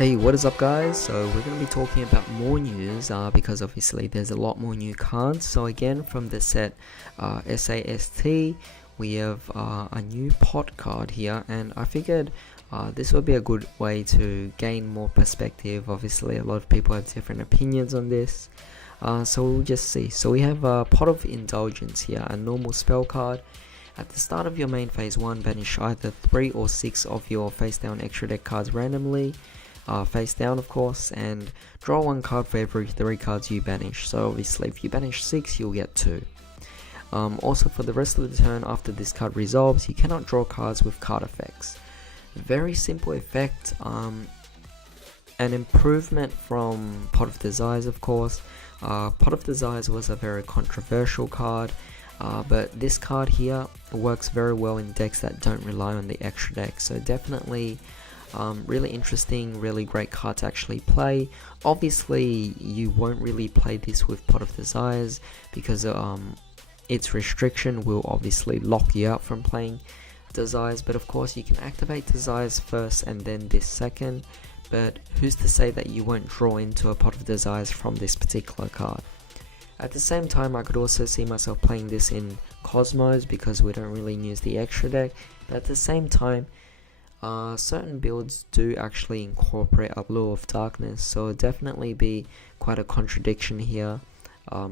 Hey, what is up guys? So we're going to be talking about more news because obviously there's a lot more new cards. So again, from the set SAST, we have a new pot card here, and I figured this would be a good way to gain more perspective. Obviously a lot of people have different opinions on this, so we'll just see. So we have a Pot of Indulgence here, a normal spell card. At the start of your main phase 1, banish either 3 or 6 of your face down extra deck cards randomly, face down of course, and draw 1 card for every 3 cards you banish. So obviously if you banish 6, you'll get 2. Also for the rest of the turn after this card resolves, you cannot draw cards with card effects. Very simple effect, an improvement from Pot of Desires of course. Pot of Desires was a very controversial card, but this card here works very well in decks that don't rely on the extra deck, so definitely really interesting, really great card to actually play. Obviously you won't really play this with Pot of Desires because its restriction will obviously lock you out from playing Desires, but of course you can activate Desires first and then this second, but who's to say that you won't draw into a Pot of Desires from this particular card. At the same time, I could also see myself playing this in Cosmos because we don't really use the extra deck, but at the same time certain builds do actually incorporate a Lure of Darkness, so it'll definitely be quite a contradiction here,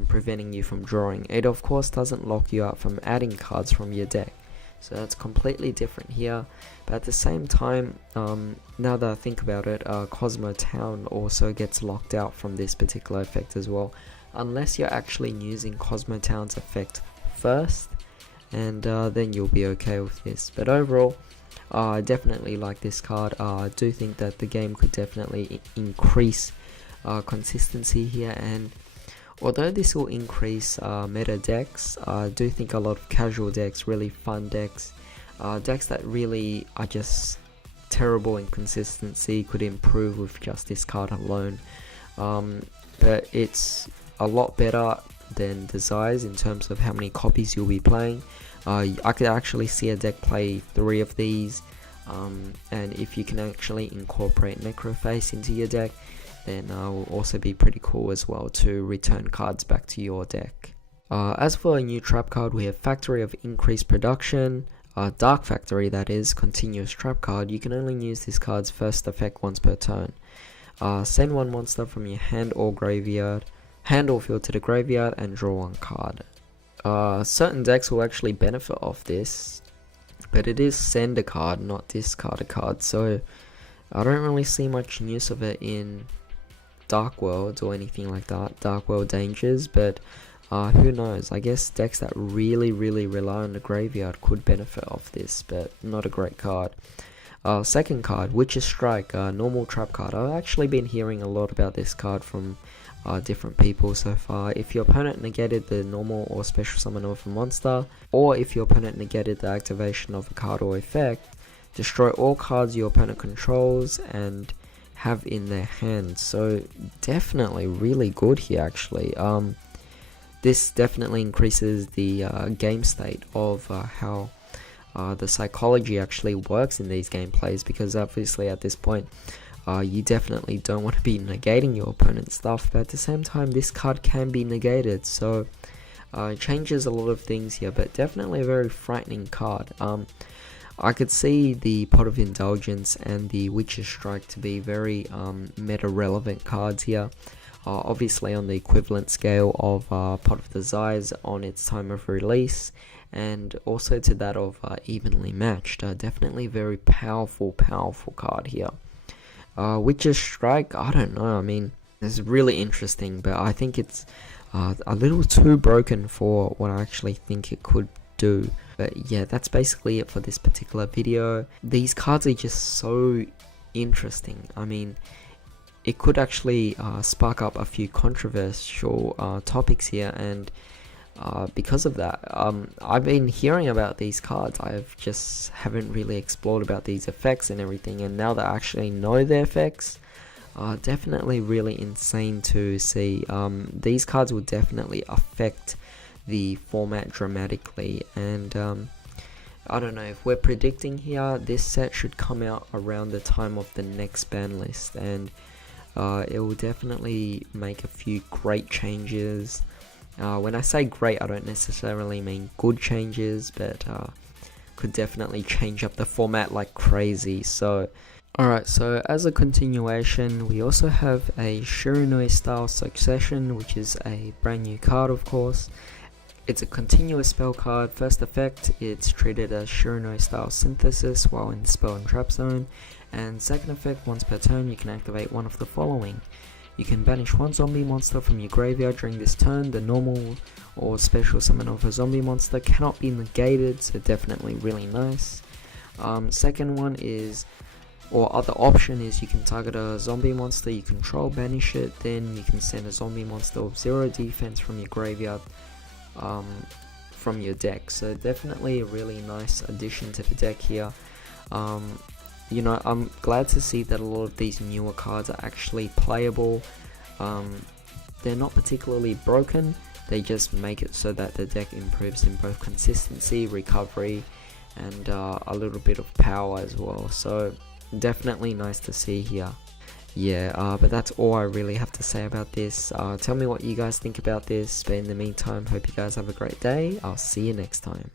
preventing you from drawing. It of course doesn't lock you out from adding cards from your deck, so that's completely different here. But at the same time, now that I think about it, Cosmo Town also gets locked out from this particular effect as well, unless you're actually using Cosmo Town's effect first, and then you'll be okay with this. But overall, I definitely like this card. I do think that the game could definitely increase consistency here, and although this will increase meta decks, I do think a lot of casual decks, really fun decks, decks that really are just terrible in consistency could improve with just this card alone. But it's a lot better than Desires in terms of how many copies you'll be playing. I could actually see a deck play 3 of these, and if you can actually incorporate Necroface into your deck, then will also be pretty cool as well to return cards back to your deck. As for a new trap card, we have Factory of Increased Production, Dark Factory, that is, continuous trap card. You can only use this card's first effect once per turn. Send 1 monster from your hand or graveyard, hand or field to the graveyard, and draw 1 card. Certain decks will actually benefit off this, but it is send a card, not discard a card, so I don't really see much use of it in Dark Worlds or anything like that, Dark World Dangers, but who knows. I guess decks that really rely on the graveyard could benefit off this, but not a great card. Second card, Witch's Strike, normal trap card. I've actually been hearing a lot about this card from different people so far. If your opponent negated the normal or special summon of a monster, or if your opponent negated the activation of a card or effect, destroy all cards your opponent controls and have in their hands. So definitely really good here actually. This definitely increases the game state of how the psychology actually works in these gameplays, because obviously at this point you definitely don't want to be negating your opponent's stuff, but at the same time this card can be negated, so it changes a lot of things here, but definitely a very frightening card. I could see the Pot of Indulgence and the Witch's Strike to be very meta relevant cards here, obviously on the equivalent scale of Pot of Desires on its time of release, and also to that of Evenly Matched. Definitely very powerful card here. Witch's Strike, I don't know, I mean, it's really interesting, but I think it's a little too broken for what I actually think it could do. But yeah, that's basically it for this particular video. These cards are just so interesting. I mean, it could actually spark up a few controversial topics here, and because of that, I've been hearing about these cards. I just haven't really explored about these effects and everything, and now that I actually know their effects, definitely really insane to see. These cards will definitely affect the format dramatically, and I don't know, if we're predicting here, this set should come out around the time of the next ban list, and it will definitely make a few great changes. When I say great, I don't necessarily mean good changes, but could definitely change up the format like crazy. So alright, so as a continuation, we also have a Shiranui style Succession, which is a brand new card, of course. It's a continuous spell card. First effect, it's treated as Shiranui style Synthesis while in spell and trap zone. And second effect, once per turn, you can activate one of the following. You can banish one zombie monster from your graveyard during this turn. The normal or special summon of a zombie monster cannot be negated, so definitely really nice. Second one is, or other option is, you can target a zombie monster you control, banish it, then you can send a zombie monster of 0 defense from your graveyard from your deck. So definitely a really nice addition to the deck here. You know, I'm glad to see that a lot of these newer cards are actually playable. They're not particularly broken, they just make it so that the deck improves in both consistency, recovery, and a little bit of power as well. So definitely nice to see here. Yeah, but that's all I really have to say about this. Tell me what you guys think about this, but in the meantime, hope you guys have a great day. I'll see you next time.